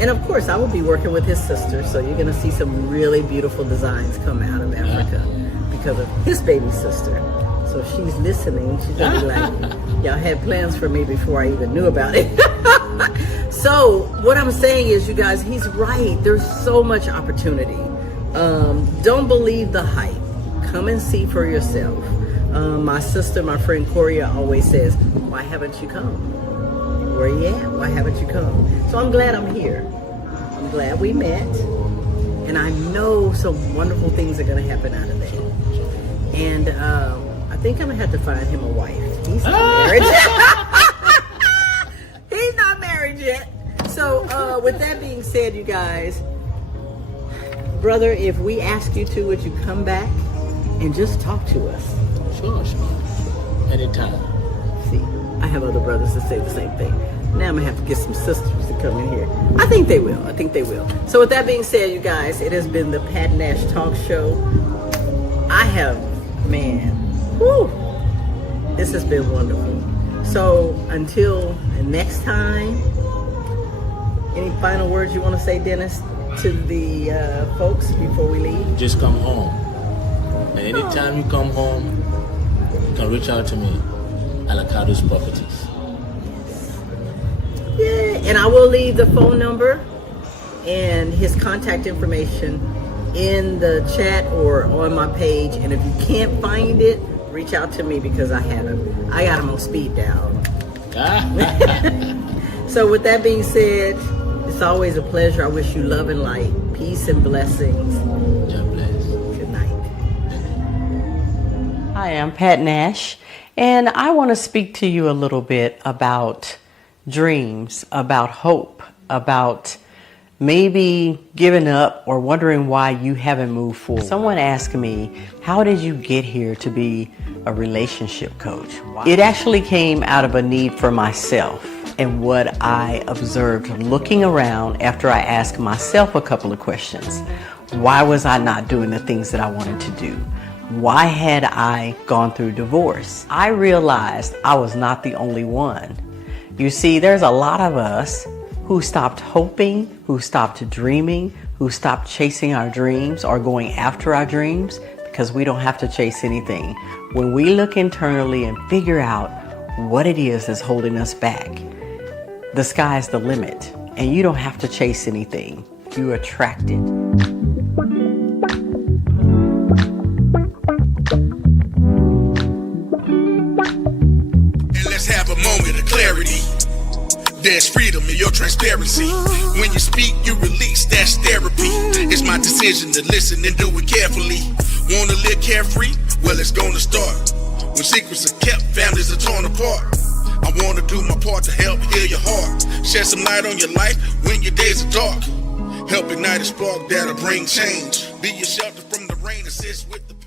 and of course, I will be working with his sister, so you're going to see some really beautiful designs come out of Africa because of his baby sister. So she's listening. She's gonna be like, y'all had plans for me before I even knew about it. So what I'm saying is, you guys, he's right. There's so much opportunity. Don't believe the hype. Come and see for yourself. My sister, my friend Coria always says, why haven't you come? Where you at? Why haven't you come? So I'm glad I'm here. I'm glad we met. And I know some wonderful things are gonna happen out of that. And I think I'm gonna have to find him a wife. He's not married. He's not married yet. So with that being said, you guys, brother, if we ask you to, would you come back and just talk to us? Sure. Anytime. See, I have other brothers that say the same thing. Now I'm gonna have to get some sisters to come in here. I think they will. So with that being said, you guys, it has been the Pat Nash Talk Show. I have, man, whew, this has been wonderful. So until next time, any final words you want to say, Dennis, to the folks before we leave? Just come home. And anytime you come home, you can reach out to me, ALAKADOS Properties. Yeah, and I will leave the phone number and his contact information in the chat or on my page. And if you can't find it, reach out to me because I have him. I got him on speed dial. So with that being said, it's always a pleasure. I wish you love and light, peace and blessings. God bless. Good night. Hi, I'm Pat Nash, and I want to speak to you a little bit about dreams, about hope, about maybe giving up or wondering why you haven't moved forward. Someone asked me, how did you get here to be a relationship coach? It actually came out of a need for myself and what I observed looking around after I asked myself a couple of questions. Why was I not doing the things that I wanted to do? Why had I gone through divorce? I realized I was not the only one. You see, there's a lot of us who stopped hoping, who stopped dreaming, who stopped chasing our dreams or going after our dreams because we don't have to chase anything. When we look internally and figure out what it is that's holding us back, the sky's the limit and you don't have to chase anything. You attract it. And let's have a moment of clarity. There's freedom in your transparency. When you speak, you release, that's therapy. It's my decision to listen and do it carefully. Wanna live carefree? Well, it's gonna start. When secrets are kept, families are torn apart. I wanna do my part to help heal your heart. Shed some light on your life when your days are dark. Help ignite a spark that'll bring change. Be your shelter from the rain, assist with the pain.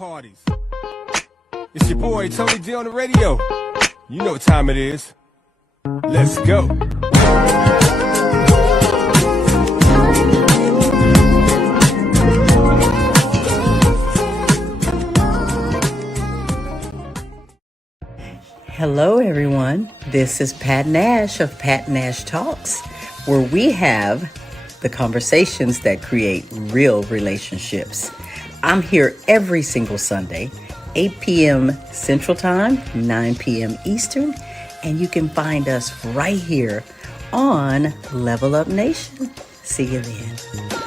parties. It's your boy Tony D on the radio. You know what time it is. Let's go. Hello, everyone. This is Pat Nash of Pat Nash Talks, where we have the conversations that create real relationships. I'm here every single Sunday, 8 p.m. Central Time, 9 p.m. Eastern, and you can find us right here on Level Up Nation. See you then.